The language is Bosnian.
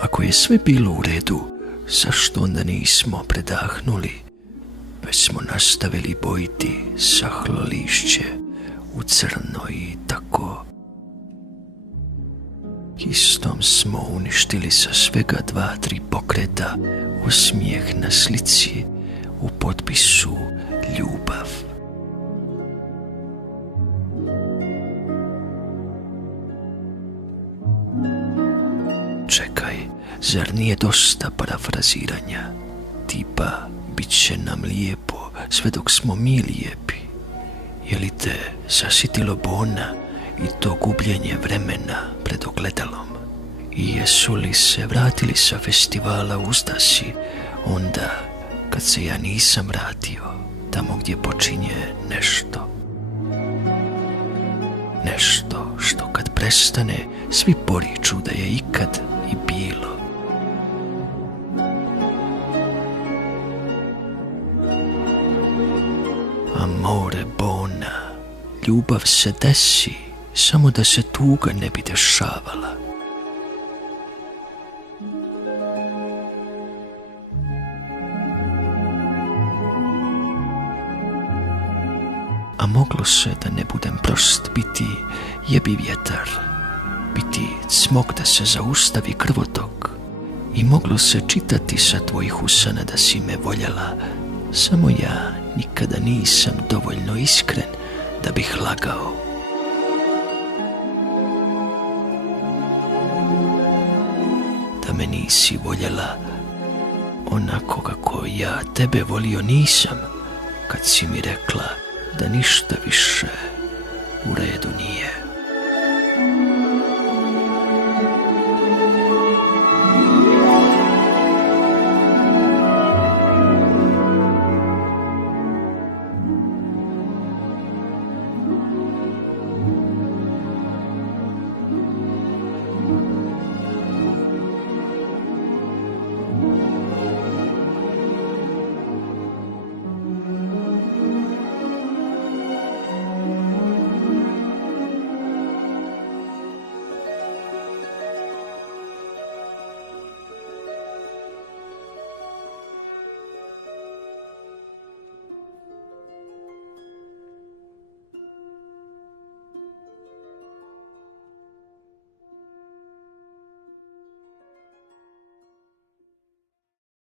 Ako je sve bilo u redu, zašto onda nismo predahnuli, već smo nastavili bojiti sahlo lišće u crno i tako. Istom smo uništili sa svega 2-3 pokreta osmijeh na slici u potpisu ljubav. Čekaj, zar nije dosta parafraziranja? Tipa, bit će nam lijepo sve dok smo mi lijepi. Je li te zasitilo bona i to gubljenje vremena pred ogledalom? I jesu li se vratili sa festivala Uzdasi onda kad se ja nisam vratio tamo gdje počinje nešto? Nešto što kad prestane svi poriču da je ikad i bilo. Amore bona, ljubav se desi samo da se tuga ne bi dešavala. A moglo se da ne budem prost, biti jebi vjetar, biti cmok da se zaustavi krvotok, i moglo se čitati sa tvojih usana da si me voljela, samo ja nikada nisam dovoljno iskren da bih lagao. Da me nisi voljela onako kako ja tebe volio nisam, kad si mi rekla da ništa više u redu nije.